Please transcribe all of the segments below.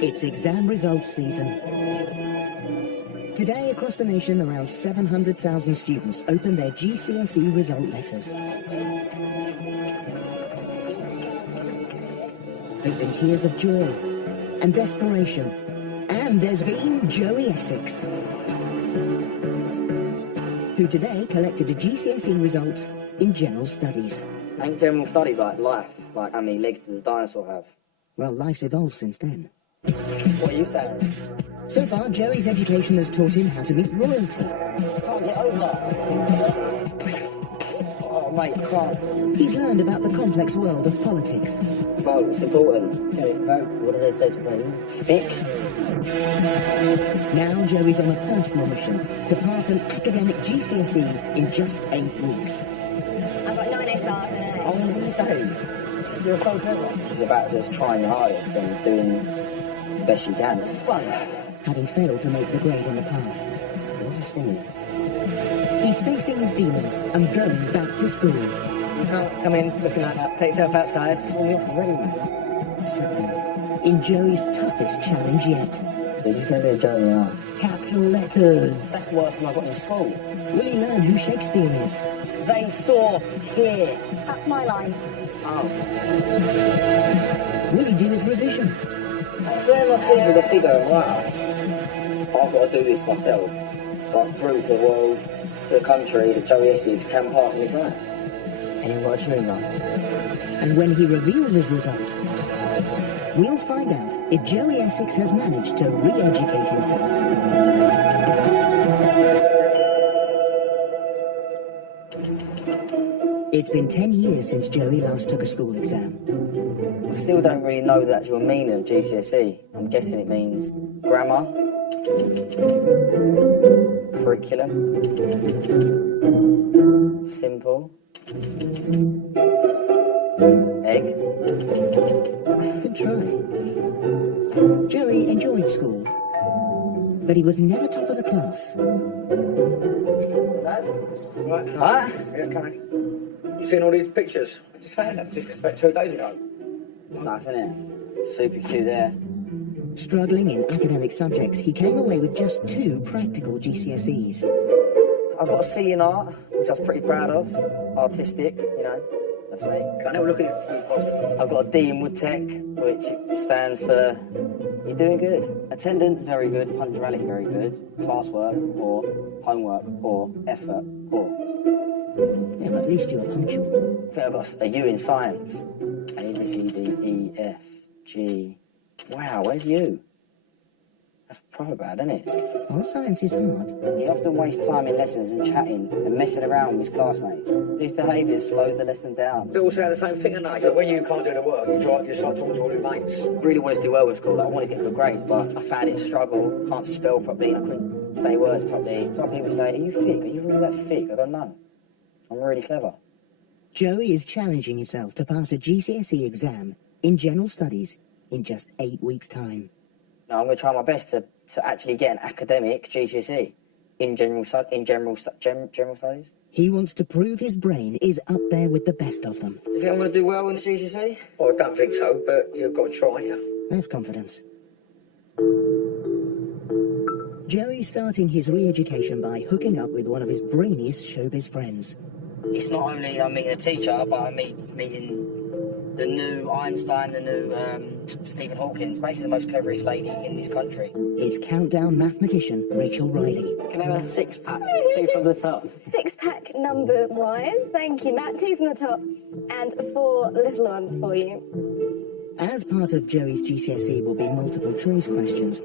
It's exam results season. Today, across the nation, around 700,000 students open their GCSE result letters. There's been tears of joy and desperation. And there's been Joey Essex, who today collected a GCSE result in general studies. Ain't general studies like life? Like how many legs does a dinosaur have? Well, life's evolved since then. What are you saying? So far, Joey's education has taught him how to meet royalty. Can't get over. Oh, mate, can't. He's learned about the complex world of politics. Vote, it's important. Okay, vote. What do they say to vote? Thick. Now Joey's on a personal mission to pass an academic GCSE in just 8 weeks. I've got 9 stars in it. Oh, my days. You're so clever. It's about just trying your hardest and doing the best you can. It's fun. Having failed to make the grade in the past, What does stings? he's facing his demons and going back to school. You can't come in looking like that. Take yourself outside. It's all me off already. In Joey's toughest challenge yet. They're just going to be a joke now. Capital letters. That's worse than I got in school. Will he learn who Shakespeare is? They saw here. That's my line. Oh. Will he do his revision? I swear my teeth are bigger and wow. I've got to do this myself. So I can prove to the world, to the country, that Joey Essex can pass an exam. And you've got a tumour. And when he reveals his results, we'll find out if Joey Essex has managed to re-educate himself. It's been 10 years since Joey last took a school exam. I still don't really know the actual meaning of GCSE. I'm guessing it means grammar, curriculum, simple, egg. Good try. Joey enjoyed school, but he was never top of the class. Right, Huh? yeah, coming. You seen all these pictures? I just found them just about 2 days ago. It's nice, isn't it? Super cute there. Struggling in academic subjects, he came away with just 2 practical GCSEs. I got a C in art, which I was pretty proud of. Artistic, you know, that's me. Can I have a look at it? I've got a D in Wood Tech, which stands for you're doing good. Attendance, very good. Punctuality, very good. Classwork, poor. Homework, poor. Effort, poor. Yeah, but at least you were punctual. I think I've got a U in science. A, B, C, D, E, F, G. Wow, where's U? That's proper bad, isn't it? All science is hard. He often wastes time in lessons and chatting and messing around with his classmates. This behaviour slows the lesson down. They all say the same thing, don't they? So when you can't do the work, you start talking to all your mates. Really wanted to do well in school. Like, I wanted to get good grades, but I found it a struggle. Can't spell properly. I couldn't say words properly. Some people say, "Are you thick? Are you really that thick?" I go, "No, I'm really clever." Joey is challenging himself to pass a GCSE exam in general studies in just 8 weeks' time. Now I'm going to try my best to actually get an academic GCSE in general studies. He wants to prove his brain is up there with the best of them. Do you think I'm going to do well in the GCSE? Well, I don't think so, but you've got to try, yeah. That's confidence. Joey's starting his re-education by hooking up with one of his brainiest showbiz friends. It's not only I'm meeting a teacher, but I'm meeting the new Einstein, the new Stephen Hawking, basically the most cleverest lady in this country. It's countdown mathematician Rachel Riley. Can I have a 6-pack? 2 from the top. 6-pack number-wise. Thank you, Matt. 2 from the top. And 4 little ones for you. As part of Joey's GCSE will be multiple choice questions,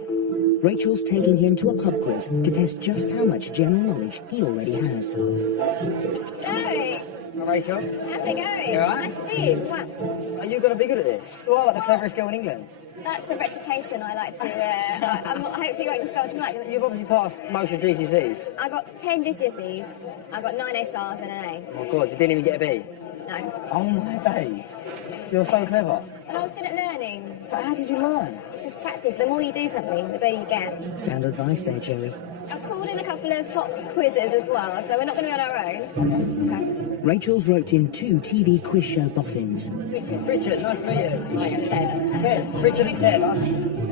Rachel's taking him to a pub quiz to test just how much general knowledge he already has. Joey, Hi, Rachel. how's it going? You alright? Nice to see you. What? Are you going to be good at this? You are like the cleverest girl in England. That's the reputation I like to hopefully won't spell tonight. You've obviously passed most of GCSEs. I got 10 GCSEs. I got 9 A stars and an A. Oh my God, you didn't even get a B. No. Oh my days. You're so clever. And I was good at learning. But how did you learn? It's just practice. The more you do something, the better you get. Sound advice there, Joey. I've called in a couple of top quizzes as well, so we're not going to be on our own. Okay. Rachel's roped in 2 TV quiz show boffins. Richard, nice to meet you. Hi, Ted. Ted. Richard and Ted.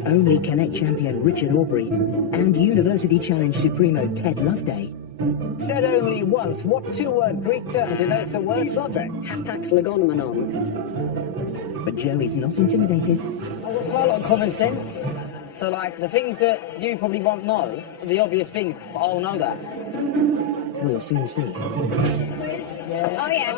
Only Connect champion Richard Aubrey and University Challenge Supremo Ted Loveday. Said only once, what 2-word Greek term denotes a word subject? Hapax legomenon. But Joey's not intimidated. I've got quite a lot of common sense. So, like, the things that you probably won't know, the obvious things, but I'll know that. We'll soon see. Oh, yeah.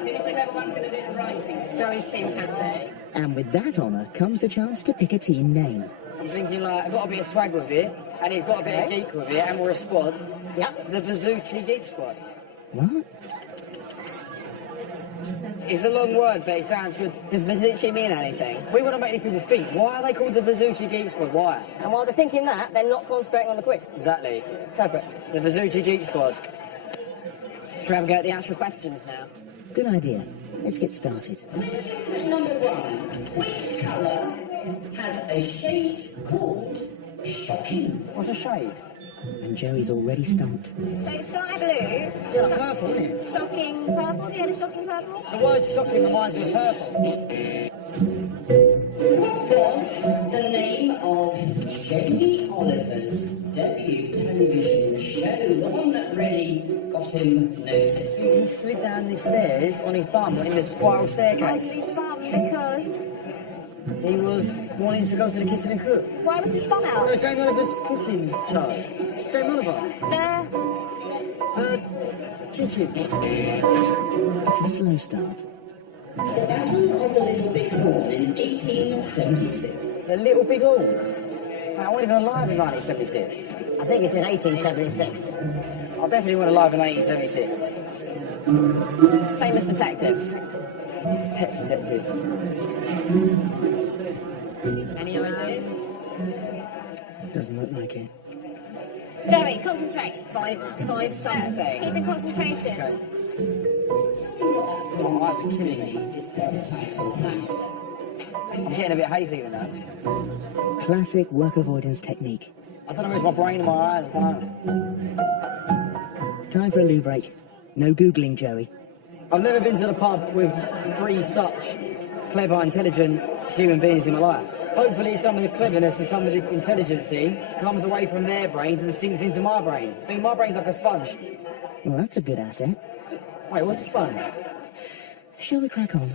Who's the clever one going to do the writing? Joey's team captain. And with that honour comes the chance to pick a team name. I'm thinking, like, I've got a bit of swag with it, and you've got a bit of geek with it, and we're a squad. Yep. The Vizuchi Geek Squad. What? It's a long word, but it sounds good. Does Vizuchi mean anything? We want to make these people think. Why are they called the Vizuchi Geek Squad? Why? And while they're thinking that, they're not concentrating on the quiz. Exactly. Go for it. The Vizuchi Geek Squad. Should we have a go at the actual questions now? Good idea. Let's get started. Number 1. Which colour has a shade called shocking? What's a shade? And Joey's already stumped. So sky blue. Yeah, like purple, isn't it? Shocking purple. Yeah, the shocking purple. The word shocking reminds me of purple. What was the name of Jamie Oliver's debut television show? The one that really got him noticed. He slid down the stairs on his bum in the spiral staircase. His bum because... He was wanting to go to the kitchen and cook. Why was his bum out? Jamie Oliver's cooking show. Jamie Oliver. Kitchen. It's a slow start. The Battle of the Little Big Horn in 1876. The Little Big Horn. I wasn't even alive in 1976. I think it's in 1876. I definitely wasn't alive in 1876. Famous detectives. Pet detective. Any ideas? Doesn't look like it. Joey, concentrate. Five something. Keep in concentration. Okay. Oh, that's killing me. Is the title, please. I'm getting a bit hay fever now. Classic work avoidance technique. I don't know if it's my brain or my eyes. I don't know. Time for a loo break. No Googling, Joey. I've never been to the pub with 3 such clever, intelligent human beings in my life. Hopefully some of the cleverness and some of the intelligency comes away from their brains and sinks into my brain. I mean, my brain's like a sponge. Well, that's a good asset. Wait, what's a sponge? Shall we crack on?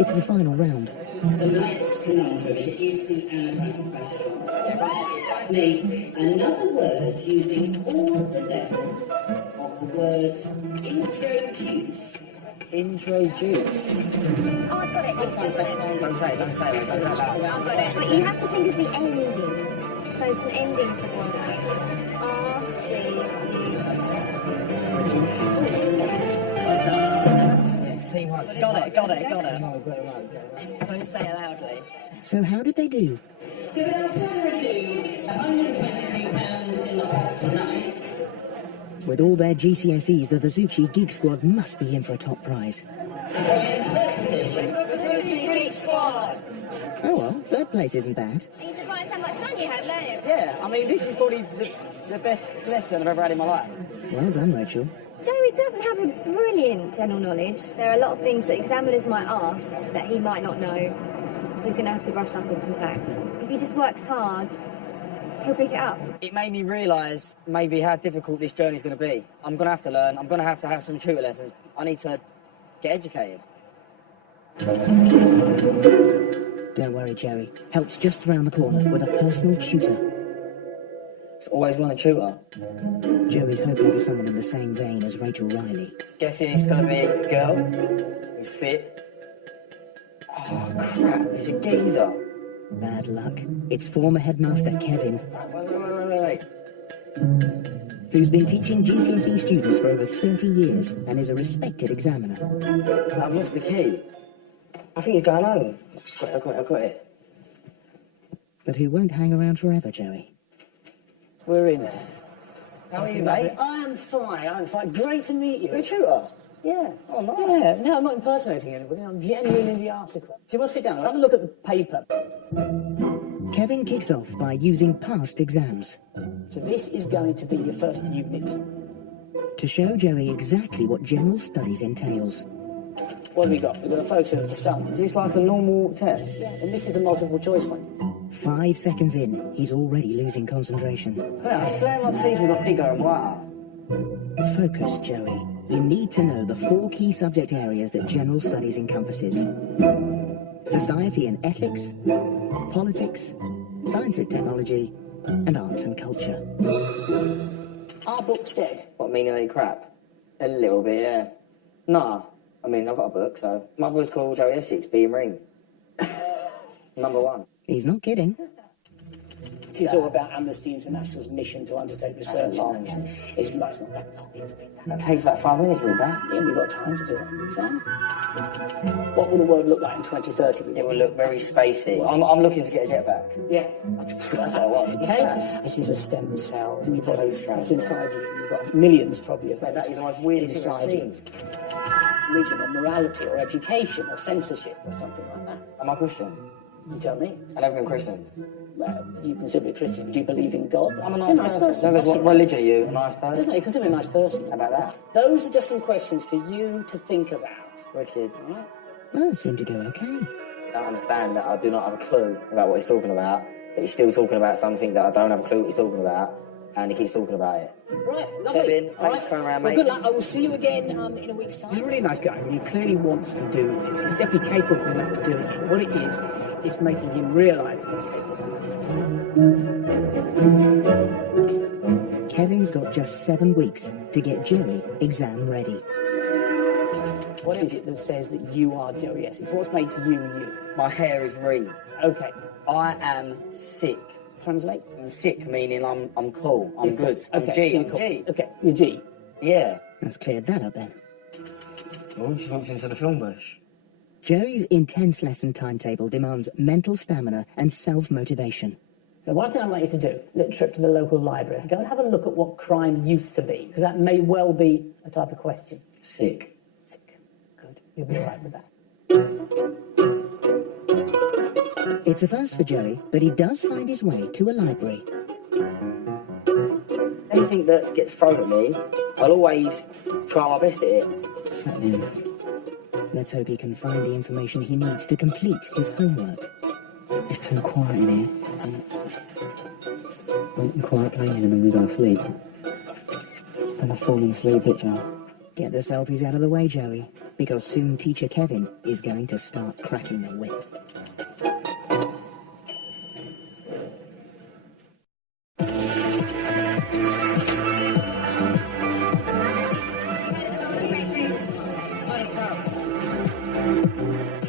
It's the final round. The next conundrum is the anagram question. Name another word using all the letters of the word introduce. Introduce. Oh, I've got it. I've got it. Don't say it, don't say it, don't say it loud. I've got it. But you have to think of the endings. So some endings of words. R, D, U. Team one. Got it. No, got it right. Don't say it loudly. So how did they do? So without further ado, £122 in the pot tonight. With all their GCSEs, the Vizuchi Geek Squad must be in for a top prize. Great squad. Oh well, third place isn't bad. Are you surprised how much fun you had, Liam? Yeah, I mean, this is probably the best lesson I've ever had in my life. Well done, Rachel. Joey doesn't have a brilliant general knowledge. There are a lot of things that examiners might ask that he might not know. So he's going to have to brush up on some facts. If he just works hard, he'll pick it up. It made me realise maybe how difficult this journey's going to be. I'm going to have to learn. I'm going to have some tutor lessons. I need to get educated. Don't worry, Joey. Help's just around the corner with a personal tutor. It's always want a tutor. Joey's hoping for someone in the same vein as Rachel Riley. Guessing it's going to be a girl who's fit. Oh, crap. It's a geezer. Bad luck. It's former headmaster Kevin, Wait. who's been teaching GCSE students for over 30 years and is a respected examiner. I've lost the key. I think he's going home. I've got it. But who won't hang around forever, Joey. We're in. How are you, mate? I am fine. Great to meet you. You're a tutor? Yeah. Oh, nice. Yeah, no, I'm not impersonating anybody. I'm genuine in the article. So we'll sit down. Have a look at the paper. Kevin kicks off by using past exams. So this is going to be your first unit. to show Joey exactly what general studies entails. What have we got? We've got a photo of the sun. Is this like a normal test? Yeah, and this is the multiple choice one. 5 seconds in, he's already losing concentration. Yeah, I swear my teeth have got bigger and whiter. Focus, Joey. You need to know the 4 key subject areas that general studies encompasses. Society and ethics, politics, science and technology, and arts and culture. Our book's dead. What, meaning any crap? A little bit, yeah. Nah, I mean, I've got a book, so... My book's called Joey Essex, Be and Ring. Number 1. He's not kidding. This is all about Amnesty International's mission to undertake research. long. It's not that long. That takes about 5 minutes to read that. Yeah, we've got time to do it. Sam? What will the world look like in 2030? It will look very spacey. I'm looking to get a jetpack. Yeah. That's what I want. Okay? This is a stem cell in your body. So strange. It's inside you. You've got millions, probably, of those. That is the most weird thing I've inside you. seen. Religion or morality or education or censorship or something like that. Am I Christian? You tell me. I've never been christened. Well, you consider me a Christian. Do you believe in God? I'm a You're nice person. So That's what all right. religion are you? A nice person? Doesn't it? You consider me a nice person. How about that? Those are just some questions for you to think about. Wicked. All right? Well, it seemed to go okay. I don't understand that I do not have a clue about what he's talking about, but he's still talking about something that I don't have a clue what he's talking about, and he keeps talking about it. Right, lovely. Kevin, All thanks for coming around, well, mate. good luck. I will see you again in a week's time. He's a really nice guy, and he clearly wants to do this. He's definitely capable enough of doing it. What it is, it's making him realise that he's capable enough to do it. Kevin's got just 7 weeks to get Joey exam ready. What is it that says that you are Joey Essex? What's made you you? My hair is re. Okay, I am sick. translate. I'm sick meaning I'm cool. I'm good. I'm Okay, G. so I'm you're cool. G. Okay, you're G. Yeah. Let's clear that up then. Oh, she wants into the film bush. Joey's intense lesson timetable demands mental stamina and self-motivation. Now, one thing I'd like you to do, a little trip to the local library, go and have a look at what crime used to be, because that may well be a type of question. Sick. Sick. Good. You'll be all right with that. It's a first for Joey, but he does find his way to a library. Anything that gets thrown at me, I'll always try my best at it. Sat in. Let's hope he can find the information he needs to complete his homework. It's too quiet in here. Went in quiet places and we go to sleep. And I fall asleep picture. Get the selfies out of the way, Joey, because soon teacher Kevin is going to start cracking the whip.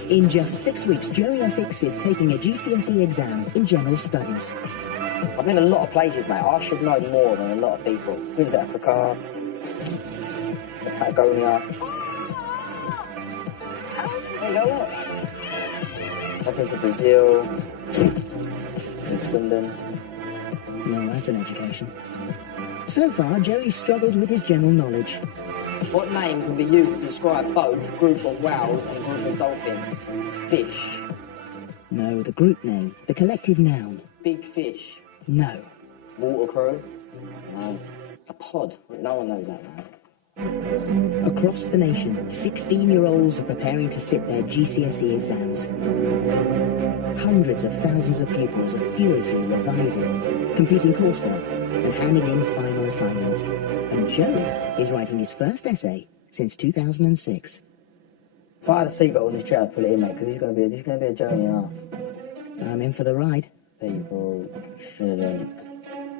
In just 6 weeks, Joey Essex is taking a GCSE exam in general studies. I've been a lot of places, mate. I should know more than a lot of people. Been to Africa, to Patagonia. There you go, look. I've been to Brazil, in Swindon. Well, that's an education. So far, Joey struggled with his general knowledge. What name can be used to describe both group of whales and group of dolphins? Fish. No, the group name, the collective noun. Big fish. No. Water crew. No. A pod. No one knows that now. Across the nation, 16-year-olds are preparing to sit their GCSE exams. Hundreds of thousands of pupils are furiously revising, completing coursework, and handing in final assignments. And Joey is writing his first essay since 2006. If I had a seatbelt on this chair, I'd put it in, mate, because this is going to be a journey and a half. I'm in for the ride. People shouldn't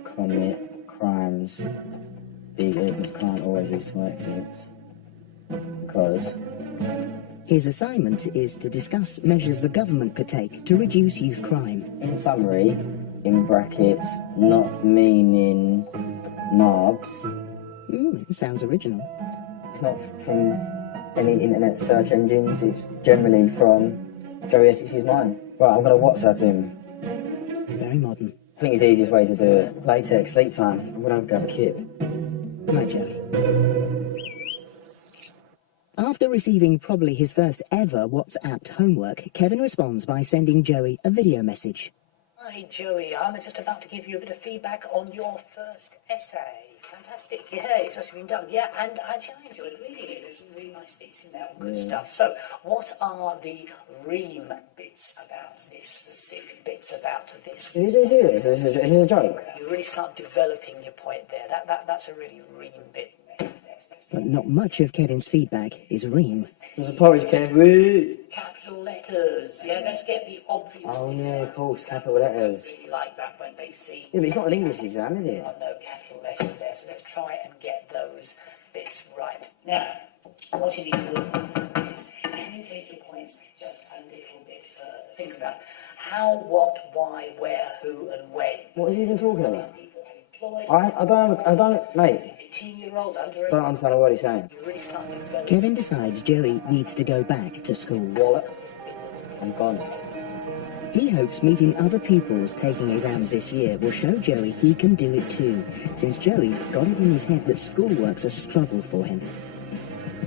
commit crimes. Vegans can't always use small exits. Because His assignment is to discuss measures the government could take to reduce youth crime. in summary, in brackets, not meaning knobs. It sounds original. It's not from any internet search engines, it's generally from Joey Essex's mind. Right, I'm going to WhatsApp him. Very modern. I think it's the easiest way to do it. Latex, sleep time. I'm going to have a kip. Right, Joey. After receiving probably his first ever WhatsApped homework, Kevin responds by sending Joey a video message. Hi, Joey. I'm just about to give you a bit of feedback on your first essay. Fantastic. Yeah, it's actually been done. Yeah, and actually I enjoyed it really. There's some really nice bits in there, good stuff. So, what are the ream bits about this? The sick bits about this? Is he serious? Is this a joke? You really start developing your point there. That's a really ream bit. But not much of Kevin's feedback is ream. There's a porridge, Kev. Capital letters. Yeah, let's get the obvious. Oh yeah, of course, capital letters. Really like that when they see. Yeah, but it's not an English exam, is it? No capital letters there, so let's try and get those bits right. Now, what you need to work on is, can you take your points just a little bit further? Think about how, what, why, where, who, and when. What is he even talking about? People employed. I don't, mate. 18-year-old under. Don't understand a word he's saying. You really start developing. Kevin decides Joey needs to go back to school. Wallet. I'm gone. He hopes meeting other pupils taking exams this year will show Joey he can do it too, since Joey's got it in his head that schoolwork's a struggle for him.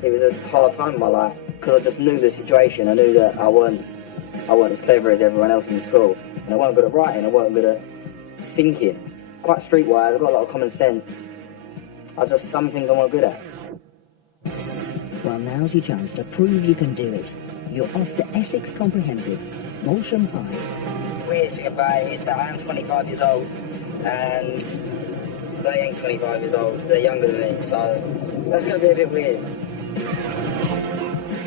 It was a hard time in my life because I just knew the situation. I knew that I weren't as clever as everyone else in school, and I weren't good at writing. I weren't good at thinking. Quite streetwise. I've got a lot of common sense. Some things I weren't good at. Well, now's your chance to prove you can do it. You're off to Essex Comprehensive, Walsham High. Weird thing about it is that I am 25 years old, and they ain't 25 years old. They're younger than me, so that's going to be a bit weird.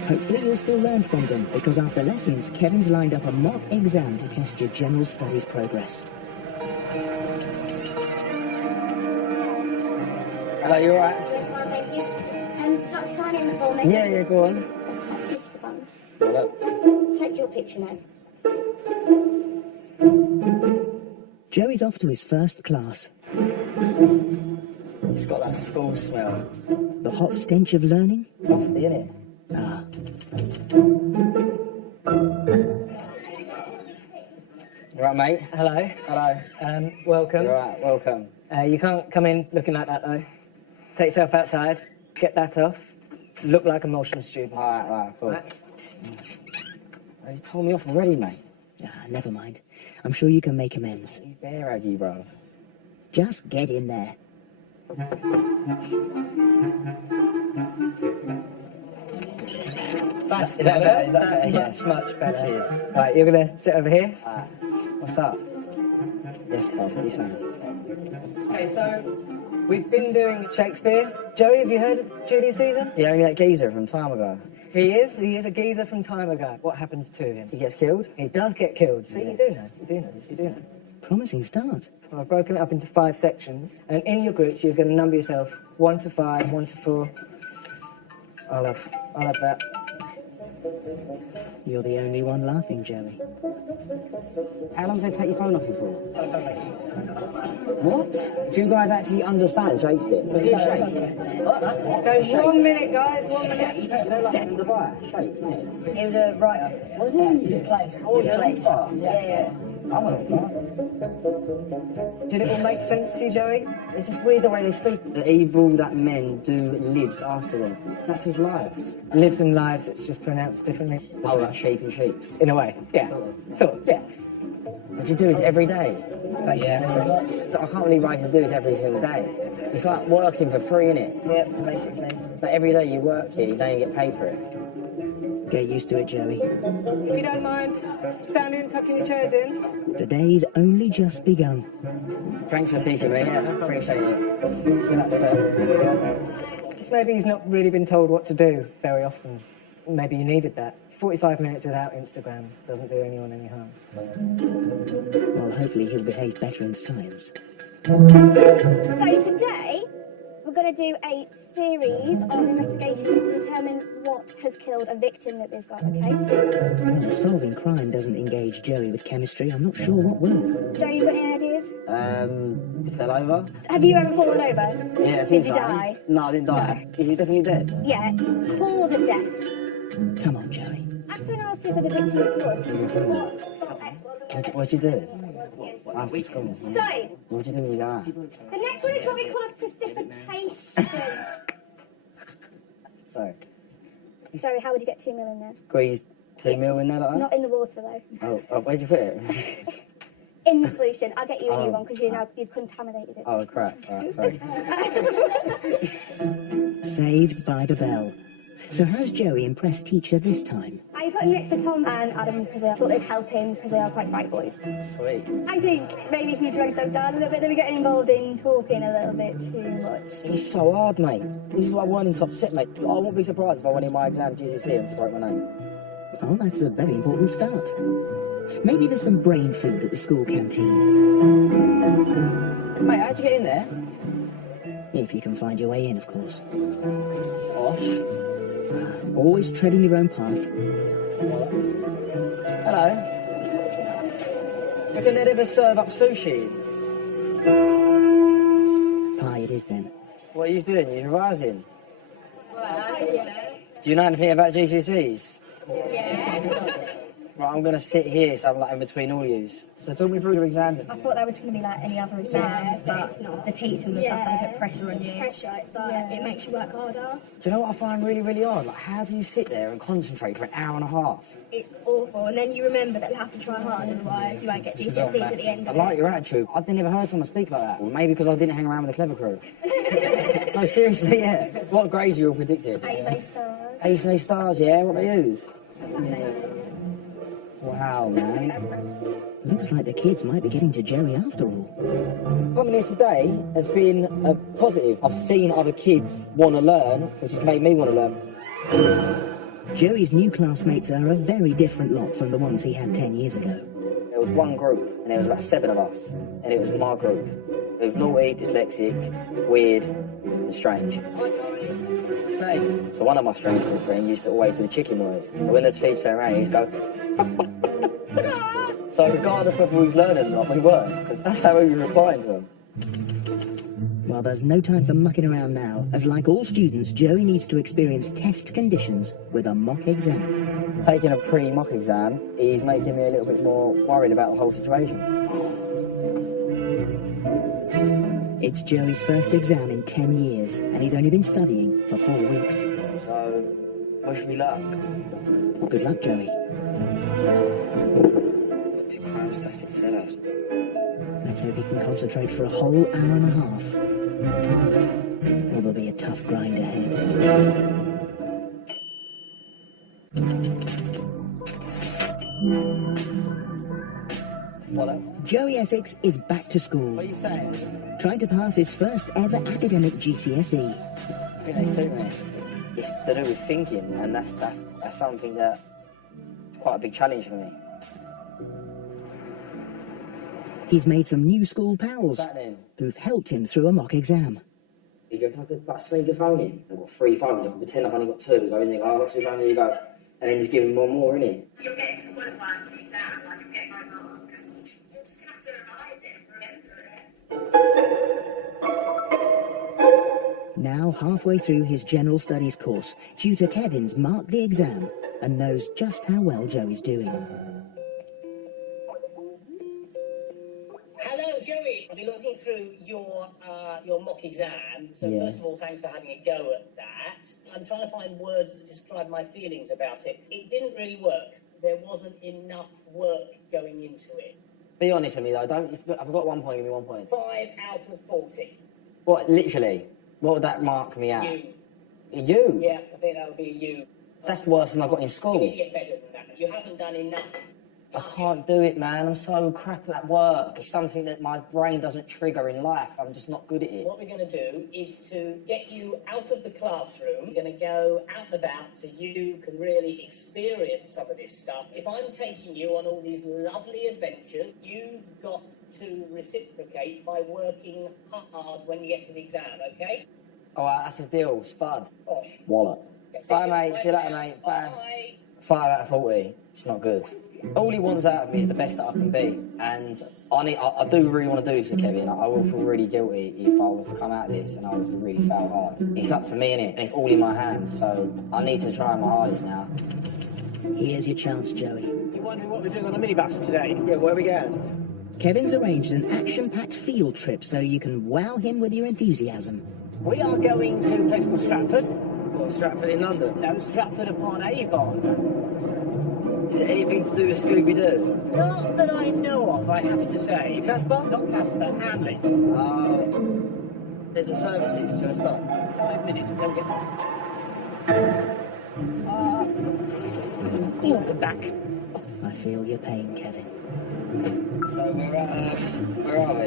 Hopefully you'll still learn from them, because after lessons, Kevin's lined up a mock exam to test your general studies progress. Hello, you alright? Thank you. Can't sign in the form. Yeah, go on. This is the one. Hello. Take your picture now. Joey's off to his first class. It's got that school smell. The hot stench of learning? Musty, innit? Ah. You alright, mate? Hello. Hello. Welcome. You alright, welcome. You can't come in looking like that, though. Take yourself outside, get that off, look like a motion student. Alright, cool. Right. You told me off already, mate. Ah, never mind. I'm sure you can make amends. He's bare aggy, bruv. Just get in there. Is that better? That's much better. Cheers. Right, you're going to sit over here. What's up? Yes, bruv, what are you saying? Okay, so we've been doing Shakespeare. Joey, have you heard of Julius Caesar? Yeah, only that geezer from time ago. He is a geezer from time ago. What happens to him? He gets killed? He does get killed. See, you do know. You do know. Promising start. Well, I've broken it up into 5 sections, and in your groups you're going to number yourself 1 to 5, 1 to 4. I'll have that. You're the only one laughing, Joey. How long does it take your phone off you for? What? Do you guys actually understand Shakespeare? Was he a shake? Okay, 1 minute, guys, 1 minute. You know, like from Dubai, shake, isn't it? He was a writer. Was he? Plays. Oh, he's a Plays. writer? Yeah. I'm a Did it all make sense to you, Joey? It's just weird the way they speak. The evil that men do lives after them. That's his lives. Lives and lives, it's just pronounced differently. Oh, like sheep and sheeps. In a way, yeah. Sort of, yeah. What do you do this every day? Yeah. I can't believe I have to do this every single day. It's like working for free, innit? Yeah, basically. Like every day you work here, you don't even get paid for it. Get used to it, Joey. If you don't mind, stand in, tucking your chairs in. The day's only just begun. Thanks for teaching me, yeah, appreciate it. So that's Maybe he's not really been told what to do very often. Maybe you needed that. 45 minutes without Instagram doesn't do anyone any harm. Well, hopefully he'll behave better in science. So today, we're going to do a series of investigations to determine what has killed a victim that we've got, okay? Well, if solving crime doesn't engage Joey with chemistry, I'm not sure what will. Joe, you got any ideas? he fell over? Have you ever fallen over? Yeah, I think Did you so. die? No, I didn't die. Is he definitely dead? Yeah. Cause of death. Come on, Joey. After analysis of the victim's blood, what sort of X was What'd you do? After school? So, What'd you do when you got out? the next one is what we call a precipitation. Sorry. Joey, how would you get 2 mil in there? Squeeze 2 mil in there like that? Not in the water, though. Oh, where'd you put it? in the solution. I'll get you a new one because you've contaminated it. Oh, crap. All right, sorry. Saved by the bell. So how's Joey impressed teacher this time? I put him next to Tom and Adam because I thought they'd help him because they are quite bright boys. Sweet. I think maybe if you dragged them down a little bit, they were getting involved in talking a little bit too much. He's so hard, mate. This is why I weren't in top set, mate. I wouldn't be surprised if I went in my exam GCSE and wrote my name. Oh, that's a very important start. Maybe there's some brain food at the school canteen. Mate, how'd you get in there? If you can find your way in, of course. Osh. Always treading your own path. Hello. Reckon they'd ever serve up sushi? Pie it is then. What are you doing? You're revising? Do you know anything about GCSEs? Yeah. Right, I'm going to sit here so I'm like in between all yous. So talk me through your exams. I thought they were just going to be like any other exams, but the teachers and stuff, they put pressure on you. Pressure, it's like, it makes you work harder. Do you know what I find really, really odd? Like, how do you sit there and concentrate for an hour and a half? It's awful, and then you remember that you have to try hard, otherwise you won't get GCSEs at the end I of like it. your attitude. I've never heard someone speak like that. Well, maybe because I didn't hang around with the clever crew. No, seriously, yeah. What grades you all predicted? A stars. Ace and A stars, yeah? What they use? Wow, man. Looks like the kids might be getting to Joey after all. Coming here today has been a positive. I've seen other kids want to learn, which has made me want to learn. Joey's new classmates are a very different lot from the ones he had 10 years ago. There was one group, and there was about 7 of us, and it was my group. It was naughty, dyslexic, weird, and strange. Same. So one of my strange group friends used to always do the chicken noise. So when the teacher turned around, he'd go... So regardless whether we was learning or not, we weren't, because that's how we were replying to them. Well, there's no time for mucking around now, as like all students, Joey needs to experience test conditions with a mock exam. Taking a pre-mock exam is making me a little bit more worried about the whole situation. It's Joey's first exam in 10 years, and he's only been studying for 4 weeks. So, wish me luck. Good luck, Joey. What do crime statistics tell us? Let's hope he can concentrate for a whole hour and a half. Or there'll be a tough grind ahead. What? Joey Essex is back to school, What are you saying? trying to pass his first ever academic GCSE. I think they suit me. It's to do with thinking, and that's something that is quite a big challenge for me. He's made some new school pals What's that then? who've helped him through a mock exam. You go, can I put a sneak a phone in? I've got 3 phones, I can pretend I've only got 2. Go in there, go, I've got 2 phones, there you go. And then just give them one more, innit? You'll get disqualified for the exam, like you'll get no marks. You're just going to have to revise it and remember it. Now halfway through his general studies course, tutor Kevin's marked the exam and knows just how well Joey's doing. Hello, Joey. I've been looking through your mock exam. So Yeah. first of all, thanks for having a go at that. I'm trying to find words that describe my feelings about it. It didn't really work. There wasn't enough work going into it. Be honest with me though, I've got 1 point, give me 1 point. 5 out of 40. What, literally? What would that mark me at? You. You? Yeah, I think that would be a you. That's worse than I got in You school. need to get better than that. You haven't done enough. I can't do it, man. I'm so crap at work. It's something that my brain doesn't trigger in life. I'm just not good at it. What we're going to do is to get you out of the classroom. We're going to go out and about so you can really experience some of this stuff. If I'm taking you on all these lovely adventures, you've got to reciprocate by working hard when you get to the exam, okay? All right, that's a deal. Spud. Bosh. Wallet. Get Bye, serious. mate. See you later, mate. Bye. Bye. 5 out of 40. It's not good. All he wants out of me is the best that I can be. And I do really want to do this to Kevin. I will feel really guilty if I was to come out of this and I was to really fail hard. It's up to me, innit? And it's all in my hands. So I need to try my hardest now. Here's your chance, Joey. You wondering what we're doing on the minibus today? Yeah, where are we going? Kevin's arranged an action-packed field trip so you can wow him with your enthusiasm. We are going to a place called Stratford. Well, Stratford in London. No, Stratford upon Avon. Is it anything to do with Scooby-Doo? Not that I know of, I have to say. Casper? Not Casper, Hamlet. Oh. There's a services, shall I stop? 5 minutes and they'll get lost. The back. I feel your pain, Kevin. So we're at, where are we?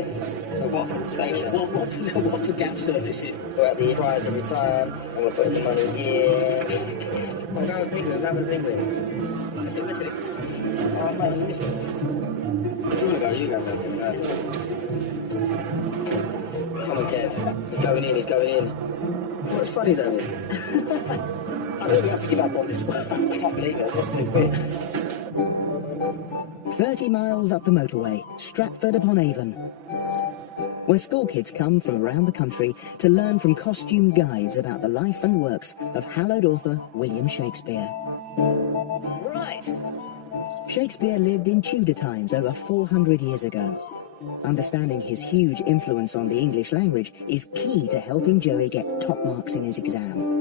At Watford Station. Watford Gap Services. We're at the prize of return, and we're putting the money in. We're going with Penguin, go with Penguin. That's it. Alright, mate, you listen. Do you want to go? You go, man. Come on, Kev. He's going in. What fun is that? I really have to give up on this one. I can't believe it. It's too quick. 30 miles up the motorway, Stratford-upon-Avon, where school kids come from around the country to learn from costume guides about the life and works of hallowed author William Shakespeare. Right. Shakespeare lived in Tudor times over 400 years ago. Understanding his huge influence on the English language is key to helping Joey get top marks in his exam.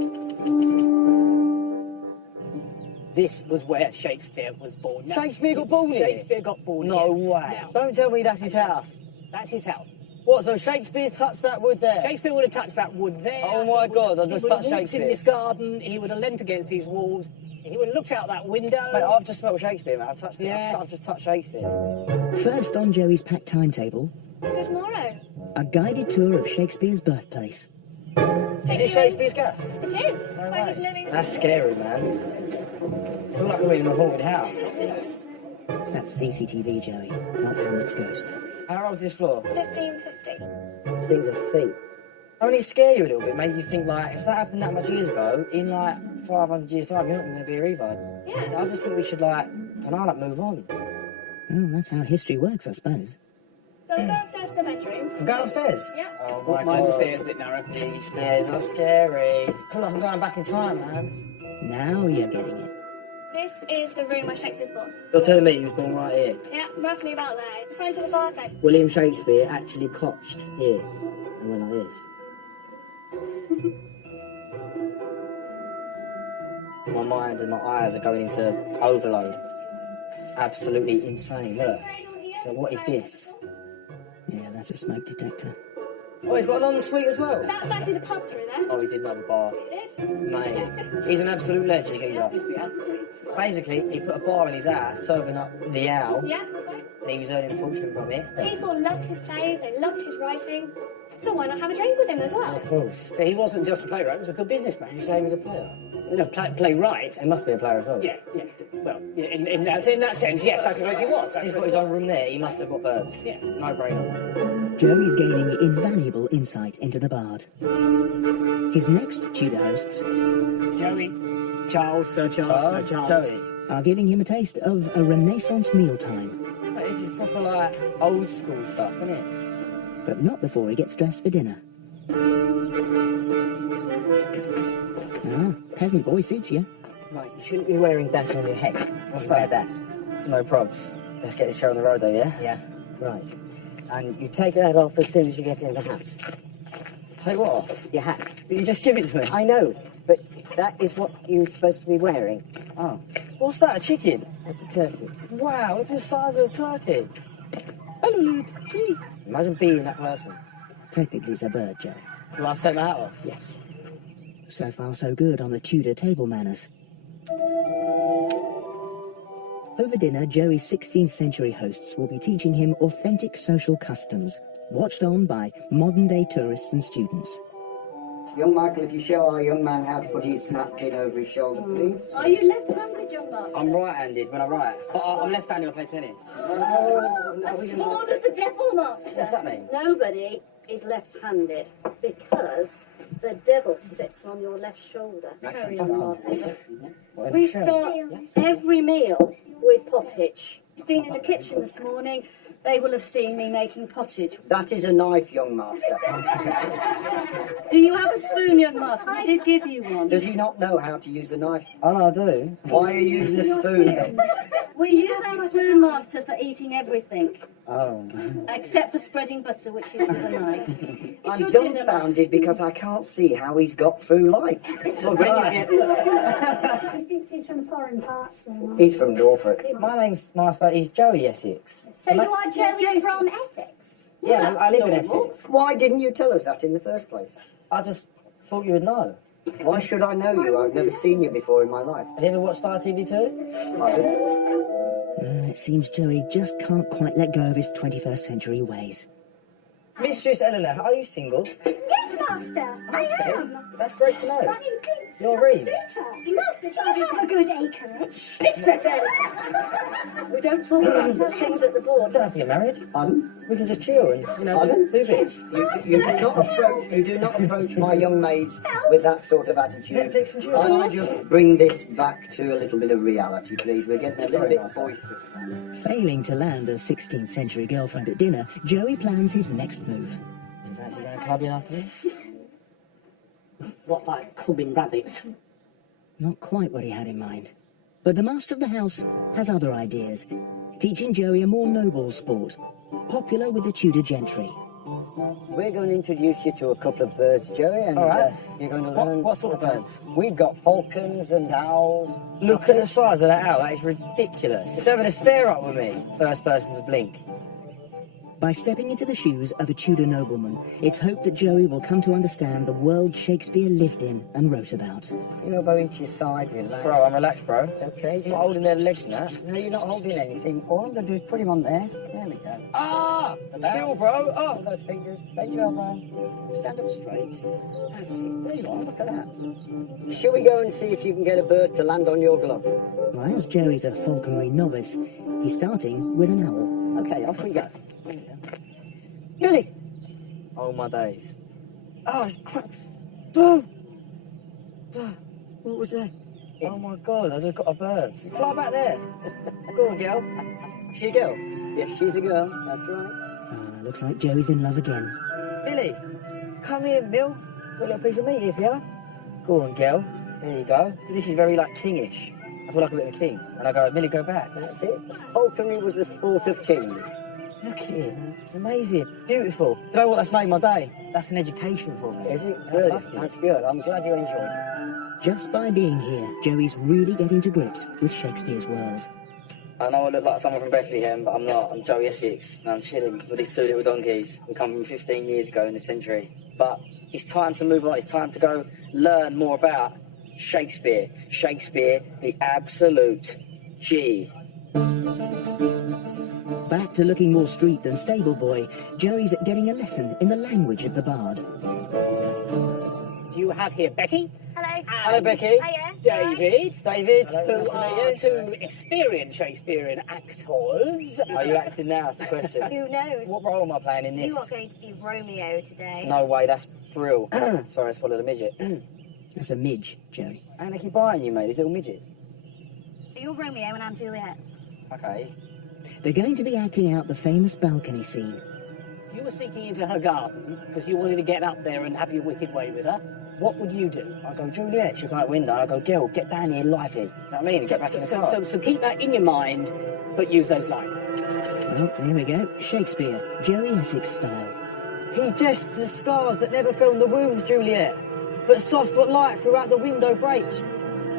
This was where Shakespeare was born. Now, Shakespeare got born here? Shakespeare got born No here. way. Now, Don't tell me that's his house. that's his house. What, so Shakespeare's touched that wood there? Shakespeare would have touched that wood there. Oh my God, I just He would have touched walked Shakespeare. in this garden, he would have leant against these walls, he would have looked out that window. Mate, I've just smelled Shakespeare, mate. Yeah. I've just touched Shakespeare. First on Joey's packed timetable, Tomorrow. a guided tour of Shakespeare's birthplace. Is it Shakespeare's gaff? It is. It's where he's living. That's scary, man. I feel like I'm in a haunted house. That's CCTV, Joey, not Hamlet's ghost. How old's this floor? 1550. These things are feet. Only scare you a little bit, make you think like, if that happened that much years ago, in like 500 years time, you're not going to be here either. Yeah. I just think we should like, move on. Oh, that's how history works, I suppose. So we go upstairs to the bedroom. I'm going upstairs? Yeah. Oh my Mind God. the stairs a bit narrow. These stairs are scary. Feel like I'm going back in time, man. Now you're getting it. This is the room where Shakespeare's born. You're telling me he was born right here? Yeah, roughly about there. In front of the fireplace. William Shakespeare actually cotched here and went like this. My mind and my eyes are going into overload. It's absolutely insane. Look, what is this? Yeah, that's a smoke detector. Oh, he's got an ensuite as well. That was actually the pub through there. Oh, he did love a bar. He did. Mate, he's an absolute legend, geezer. This be Anthony. Basically, he put a bar in his house, serving up the owl, Yeah, that's right. and he was earning a fortune from it. People loved his plays, they loved his writing. So why not have a drink with him as well? Of course. So he wasn't just a playwright, he was a good businessman. You say he was a player? No, playwright. He must be a player as well. Yeah. Well, yeah, in that sense, yes, I suppose he was. He's got his own room there, he must have got birds. Yeah. No brainer. Joey's gaining invaluable insight into the bard. His next Tudor hosts Joey, Sir Charles. Joey. are giving him a taste of a Renaissance mealtime, Mate, this is proper like old school stuff, isn't it? but not before he gets dressed for dinner. Ah, peasant boy suits you. Right, you shouldn't be wearing that on your head. What's that? No probs. Let's get this show on the road though, yeah? Yeah, right. And you take that off as soon as you get in the house. Take what off? Your hat. You just give it to me. I know, but that is what you're supposed to be wearing. Oh. What's that, a chicken? That's a turkey. Wow, look at the size of the turkey. Hello, little turkey. Imagine being that person. Technically it's a bird, Joe. Do I have to take my hat off? Yes. So far so good on the Tudor table manners. Over dinner, Joey's 16th century hosts will be teaching him authentic social customs, watched on by modern-day tourists and students. Young Michael, if you show our young man how to put his napkin over his shoulder, please. Are you left-handed, John Mark? I'm right-handed when I write. But I'm left-handed when I play tennis. A sword of the devil, master. What's that mean? Nobody is left-handed because the devil sits on your left shoulder. Carry on, master. We start every meal with pottage. Been in the kitchen this morning. They will have seen me making pottage. That is a knife, young master. Do you have a spoon, young master? I did give you one. Does he not know how to use a knife? Oh, no, I do. Why are you using a spoon then? We use our spoon master for eating everything, Oh. except for spreading butter, which is really nice. I'm dumbfounded because I can't see how he's got through life. Well, when you get... He thinks he's from foreign parts, though. He's from Norfolk. My name's Master, he's Joey Essex. So you are Joey from Essex? Yeah, I live in Essex. Why didn't you tell us that in the first place? I just thought you would know. Why should I know you? I've never seen you before in my life. Have you ever watched RTV2? It seems Joey just can't quite let go of his 21st century ways. Mistress Eleanor, are you single? Yes, Master, I am. That's great to know. Running things. You're Reed. You must have a good acreage. Mistress Eleanor! We don't talk about such things at the board. Don't have to get married. Pardon? We can just chill and, do bits. You do not approach my young maids with that sort of attitude. Netflix and chill. I just bring this back to a little bit of reality, please. We're getting a little bit boisterous. Failing to land a 16th century girlfriend at dinner, Joey plans his next move. Fancy going clubbing after this? What, like clubbing rabbits? Not quite what he had in mind. But the master of the house has other ideas, teaching Joey a more noble sport, popular with the Tudor gentry. We're going to introduce you to a couple of birds, Joey, and All right. you're going to learn... What sort of birds? We've got falcons and owls. Look at the size of that owl, that is ridiculous. It's having a stare up with me. First person to blink. By stepping into the shoes of a Tudor nobleman, it's hoped that Joey will come to understand the world Shakespeare lived in and wrote about. You know, bow into your side, relax. Bro, I'm relaxed, bro. It's okay. You're not holding their legs and that. No, you're not holding anything. All I'm going to do is put him on there. There we go. Ah! Chill, bro. Oh! Hold those fingers. Bend your elbow. Stand up straight. That's it. There you are. Look at that. Shall we go and see if you can get a bird to land on your glove? Well, as Joey's a falconry novice, he's starting with an owl. Okay, off we go. Billy! Oh, my days. Oh, crap. Duh. What was that? Oh, my God, I just got a bird. Fly back there. Go on, girl. Is she a girl? Yes, she's a girl. That's right. Looks like Joey's in love again. Billy, come here, Bill. Got a little piece of meat here for you. Go on, girl. There you go. This is very, like, kingish. I feel like a bit of a king. And I go, Billy, go back. That's it. Falconry was the sport of kings. Look at it. It's amazing. It's beautiful. Do you know what? That's made my day. That's an education for me. Is it? I Really? loved it. That's good. I'm glad you enjoyed it. Just by being here, Joey's really getting to grips with Shakespeare's world. I know I look like someone from Bethlehem, but I'm not. I'm Joey Essex, and I'm chilling with these two little donkeys. We come from 15 years ago in the century. But it's time to move on. It's time to go learn more about Shakespeare. Shakespeare, the absolute G. Back to looking more street than stable boy, Joey's getting a lesson in the language of the bard. Do you have here Becky? Hello. Hello, Becky. Hiya. David. David. Who are two experienced Shakespearean actors. Are you acting now? That's the question. Who knows? What role am I playing in this? You are going to be Romeo today. No way, that's real. Sorry, I swallowed a midget. That's a midge, Joey. And they keep buying you, mate, these little midgets. So you're Romeo and I'm Juliet. Okay. They're going to be acting out the famous balcony scene. If you were sneaking into her garden because you wanted to get up there and have your wicked way with her, what would you do? I go, Juliet, she'll come out the window. I go, girl, get down here lively. You know what I mean? And get back in the car. So keep that in your mind, but use those lines. Well, here we go. Shakespeare, Joey Essex style. He jests the scars that never fell in the wounds, Juliet, but soft but light throughout the window breaks.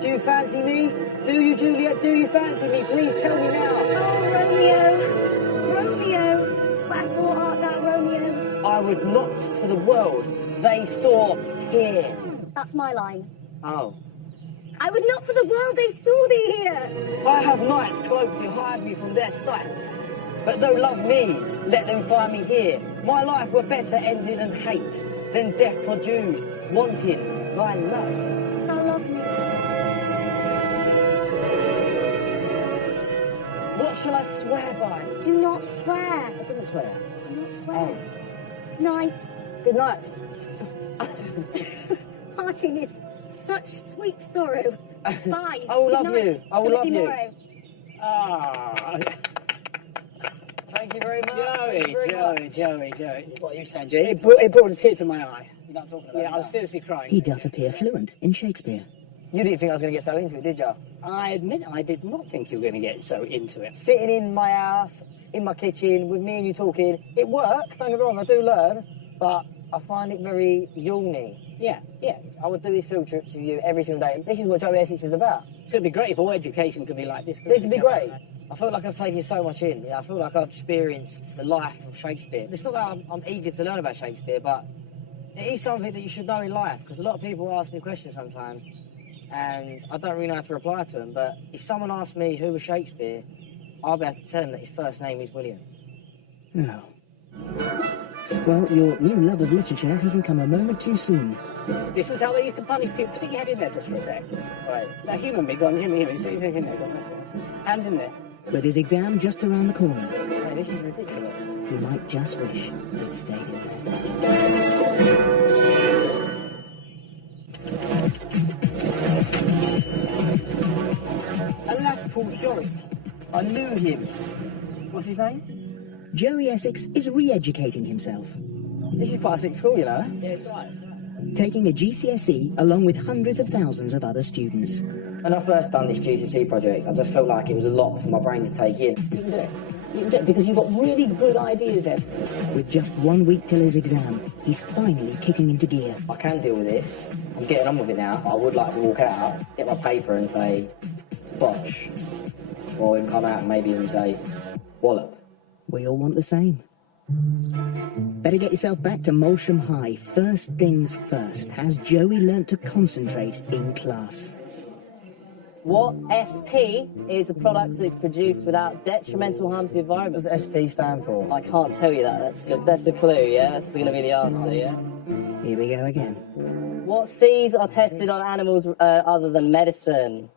Do you fancy me? Do you, Juliet? Do you fancy me? Please tell me now. Oh, Romeo. Romeo. Wherefore art thou Romeo? I would not for the world they saw here. That's my line. Oh. I would not for the world they saw thee here. I have knights cloaked to hide me from their sight. But though love me, let them find me here. My life were better ended in hate than death produced, wanting thy love. So love me. What shall I swear by? Do not swear. I didn't swear. Do not swear. Oh. Night. Good night. Parting is such sweet sorrow. Bye. I will Good love night. you. I will Till love you. tomorrow. Ah, Thank you very much. Joey. What are you saying, G? It brought a tear to my eye. You're not talking about Yeah, I was seriously crying. He doth appear fluent in Shakespeare. You didn't think I was going to get so into it, did you? I admit I did not think you were going to get so into it. Sitting in my house, in my kitchen, with me and you talking, it works, don't get me wrong, I do learn, but I find it very yawny. Yeah. I would do these field trips with you every single day. This is what Joey Essex is about. So it'd be great if all education could be like this. This would be great. I feel like I've taken so much in. I feel like I've experienced the life of Shakespeare. It's not that I'm eager to learn about Shakespeare, but it is something that you should know in life, because a lot of people ask me questions sometimes, and I don't really know how to reply to them, but if someone asks me who was Shakespeare, I'll be able to tell them that his first name is William. No. Well, your new love of literature hasn't come a moment too soon. This was how they used to punish people. Stick your head in there just for a sec. Right. Now, humour me. Go on, humour me. Stick your head in there. Go on, that's it. Hands in there. With his exam just around the corner, Hey, this is ridiculous. he might just wish he'd stayed in there. Alas, Paul Shorrock. I knew him. What's his name? Joey Essex is re-educating himself, This is quite a sick school, you know. Yeah, it's right. taking a GCSE along with hundreds of thousands of other students. When I first done this GCSE project, I just felt like it was a lot for my brain to take in. You can do it. You can do it because you've got really good ideas there. With just 1 week till his exam, he's finally kicking into gear. I can deal with this. I'm getting on with it now. I would like to walk out, get my paper and say, bosh. Or come out and maybe even say, wallop. We all want the same. Better get yourself back to Molsham High. First things first. Has Joey learnt to concentrate in class? What SP is a product that is produced without detrimental harm to the environment? What does SP stand for? I can't tell you that. That's good. That's the clue, yeah? That's going to be the answer, yeah? Here we go again. What Cs are tested on animals other than medicine?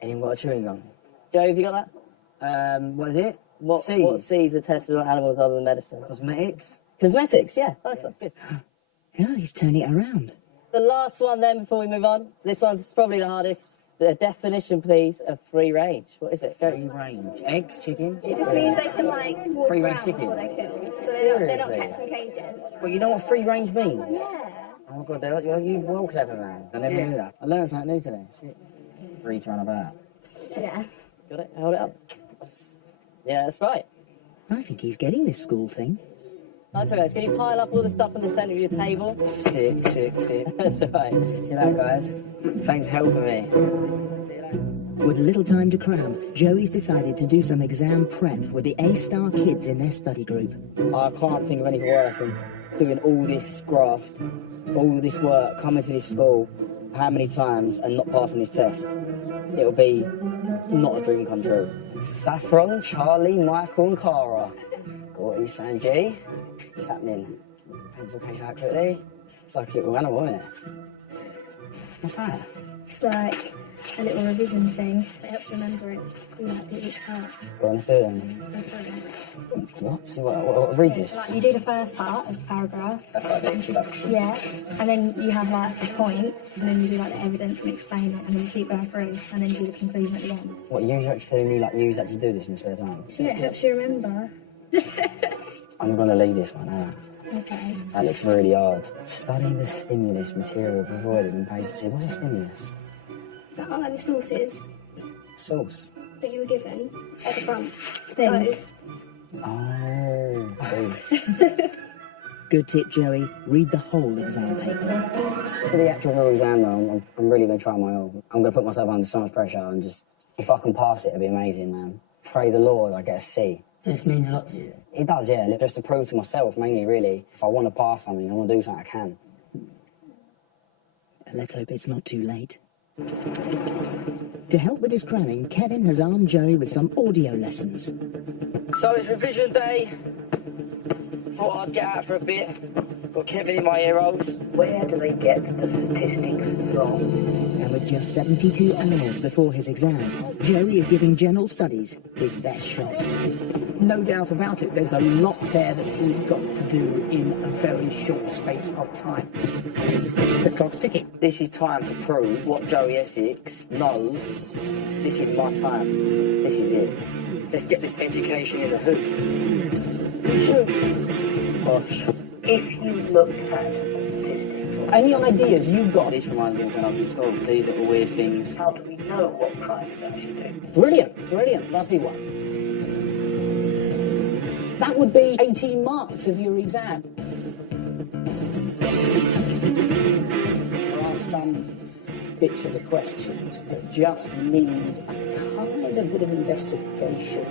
Anyone got a chewing gum? Joe, have you got that? What is it? What Cs are tested on animals other than medicine? Cosmetics? Cosmetics, yeah. Nice one. Good. Yeah, he's turning it around. The last one then before we move on. This one's probably the hardest. The definition, please, of free range. What is it? Go. Free range. Eggs, chicken? It just means they can like walk Free range around chicken. before they kill. So they're not Seriously? kept in cages. Well, you know what free range means? Yeah. Oh my god, you're well clever, man. I never knew that. I learned something new today. Free to run about. Yeah. Got it? Hold it up. Yeah, that's right. I think he's getting this school thing. Nice one, guys. Can you pile up all the stuff on the centre of your table? Sick. That's all right. See you later, guys. Thanks for helping me. See you later. With little time to cram, Joey's decided to do some exam prep with the A-star kids in their study group. I can't think of anything worse than doing all this graft, all this work, coming to this school, how many times and not passing this test. It'll be not a dream come true. Saffron, Charlie, Michael and Cara. What are you saying, G? What's happening? Pencil case out quickly. It's like a little animal, isn't it? What's that? It's like a little revision thing that helps you remember it. You have to do each part. Go on, let's do it then. What? See what read this? Like you do the first part as a paragraph. That's like the introduction. Yeah. And then you have like a point, and then you do like the evidence and explain it, and then you keep going through, and then you do the conclusion at the end. What, you actually telling me like you actually do this in your spare time? Yeah, it helps you remember. I'm gonna leave this one out. Okay. That looks really hard. Studying the stimulus material provided in page 2. What's a stimulus? Is that like the sources Sauce. that you were given at the front? Things. Oh, those. Good tip, Joey. Read the whole exam paper. For the actual real exam though, I'm really gonna try my all. I'm gonna put myself under so much pressure and just, if I can pass it, it'll be amazing, man. Pray the Lord I get a C. This means a lot to you. It does, yeah. Just to prove to myself, mainly, really. If I want to pass something, I want to do something, I can. Let's hope it's not too late. To help with his cramming, Kevin has armed Joey with some audio lessons. So it's revision day. Thought I'd get out for a bit. Got Kevin in my ear holes. Where do they get the statistics from? And with just 72 hours before his exam, Joey is giving general studies his best shot. No doubt about it, there's a lot there that he's got to do in a very short space of time. The clock's ticking. This is time to prove what Joey Essex knows. This is my time. This is it. Let's get this education in the hoop. Shoot. Gosh. If you look at the statistics Any ideas you've got? This reminds me of when I was in school. These little weird things. How do we know what crime we're going to do? Brilliant, lovely one. That would be 18 marks of your exam. There are some bits of the questions that just need a kind of bit of investigation.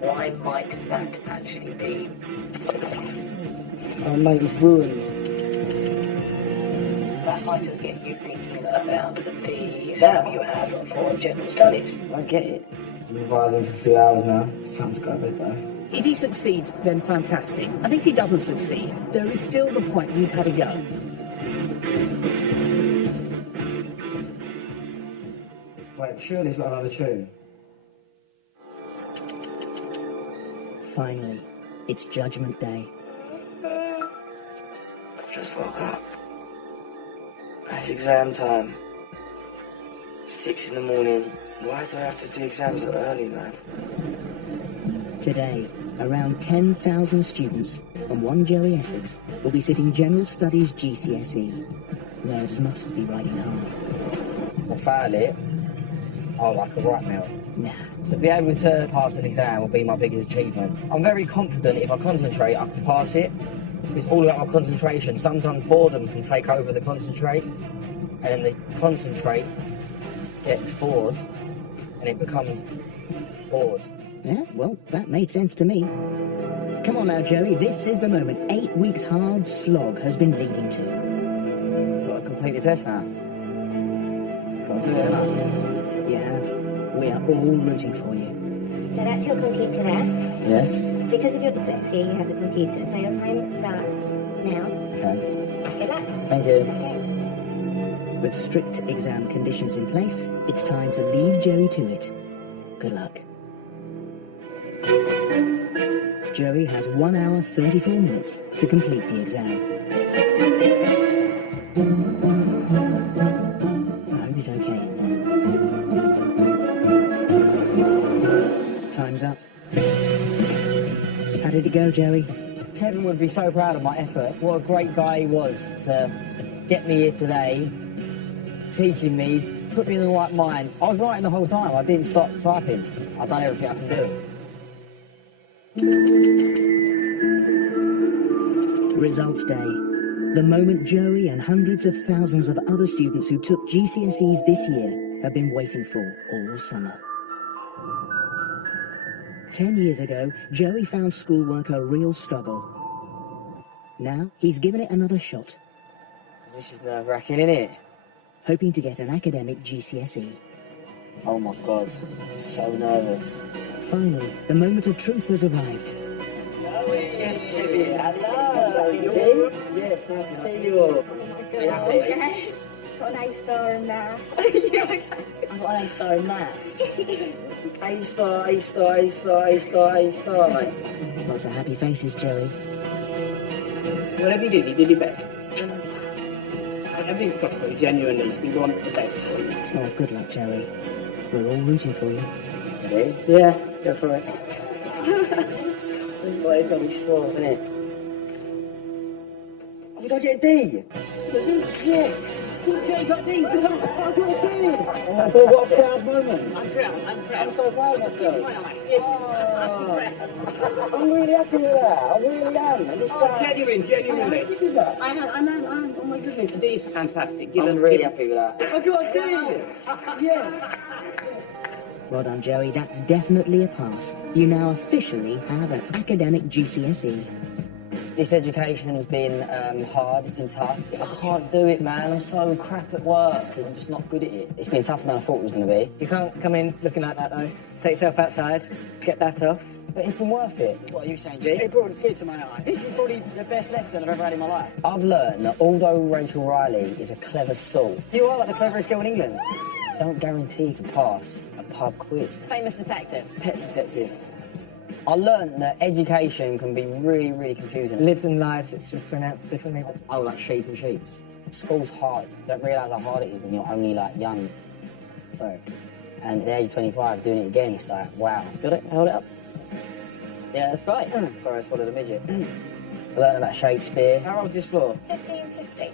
Why might that actually be? Oh, mate, it's ruined. That might just get you thinking about the exam you have for general studies. I don't get it. I'm revising for a few hours now. It's time to go to bed, though. If he succeeds, then fantastic. And if he doesn't succeed, there is still the point he's had a go. Wait, surely it's got another tune. Finally, it's Judgment Day. I've just woke up. It's exam time. 6 in the morning. Why do I have to do exams so early, man? Today, around 10,000 students on 1 Jerry Essex will be sitting General Studies GCSE. Nerves must be riding high. I failed it. Oh, like a right meal. Nah. To be able to pass an exam will be my biggest achievement. I'm very confident if I concentrate, I can pass it. It's all about my concentration. Sometimes boredom can take over the concentrate, and then the concentrate gets bored, and it becomes bored. Yeah, well, that made sense to me. Come on now, Joey, this is the moment 8 weeks hard slog has been leading to. Got to complete the test now. Got to do it now. You have. We are all rooting for you. So that's your computer there. Yes. Because of your dyslexia, you have the computer. So your time starts now. Okay. Good luck. Thank you. Okay. With strict exam conditions in place, it's time to leave Joey to it. Good luck. Joey has 1 hour 34 minutes to complete the exam. I hope he's okay in there. Time's up. How did it go, Joey? Kevin would be so proud of my effort. What a great guy he was to get me here today, teaching me, put me in the right mind. I was writing the whole time. I didn't stop typing. I've done everything I can do. Results day. The moment Joey and hundreds of thousands of other students who took GCSEs this year have been waiting for all summer. 10 years ago, Joey found schoolwork a real struggle. Now, he's given it another shot. This is nerve-wracking, isn't it? Hoping to get an academic GCSE. Oh my God, so nervous. Finally, the moment of truth has arrived. Yes, Kevin. Hello. Yes, nice to see you all. Are you happy? Yes. Got an A star in maths. I've got an A star in maths. A star, A star, A star, A star, A star, mate. Lots of happy faces, Joey. Whatever you did your best. Everything's possible, genuinely. We want the best for you. Oh, good luck, Joey. We're all rooting for you. Ready? Yeah, go for it. Well, it's going to be slow, isn't it? Oh, did I get a D? Yes! Jay got D! I got a D! Oh my God, what a proud moment. I'm proud. I'm so proud of myself. Yes, I'm really happy with that. I really am. And this guy... Genuinely. How sick is that? I'm, oh my goodness, D is fantastic. I'm really happy with that. I got a D! Yes! Well done, Joey. That's definitely a pass. You now officially have an academic GCSE. This education's been hard, it's been tough. I can't do it, man. I'm so crap at work and I'm just not good at it. It's been tougher than I thought it was going to be. You can't come in looking like that, though. Take yourself outside, get that off. But it's been worth it. What are you saying, G? It brought a tear to my eye. This is probably the best lesson I've ever had in my life. I've learned that although Rachel Riley is a clever soul, You are like the cleverest girl in England. don't guarantee to pass a pub quiz. Famous detectives. Pet detective. I learned that education can be really, really confusing. Lives and lives, it's just pronounced differently. Oh, like sheep and sheeps. School's hard. You don't realise how hard it is when you're only like young. So, and at the age of 25, doing it again, it's like, wow. Got it? Hold it up. Yeah, that's right. Sorry, I swallowed a midget. I learned about Shakespeare. How old's this floor? 1550.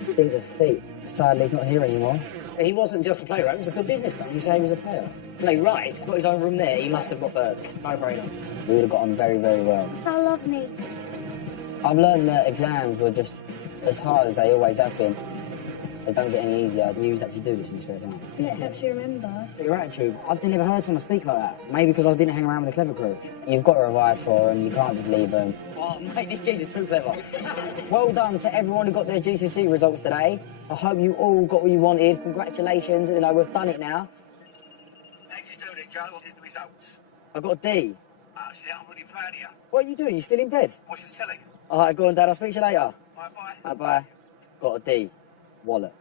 This thing's a feat. Sadly, he's not here anymore. He wasn't just a playwright, he was a good businessman. You say he was a player? Playwright? Got his own room there, he must have got birds. No brainer. We would have got on very, very well. So lovely. I've learned that exams were just as hard as they always have been. They don't get any easier. You actually do this in your spare time. Yeah, it helps you remember. Your attitude. I've never heard someone speak like that. Maybe because I didn't hang around with the clever crew. You've got to revise for them, you can't just leave them. Oh, mate, this geezer's too clever. Well done to everyone who got their GCSE results today. I hope you all got what you wanted. Congratulations, and we've done it now. How did you do it, Joe? What did the results? I got a D. See, I'm really proud of you. What are you doing? You still in bed? Watch the telly. All right, go on, Dad. I'll speak to you later. Bye-bye. Bye-bye. Got a D. Wallet.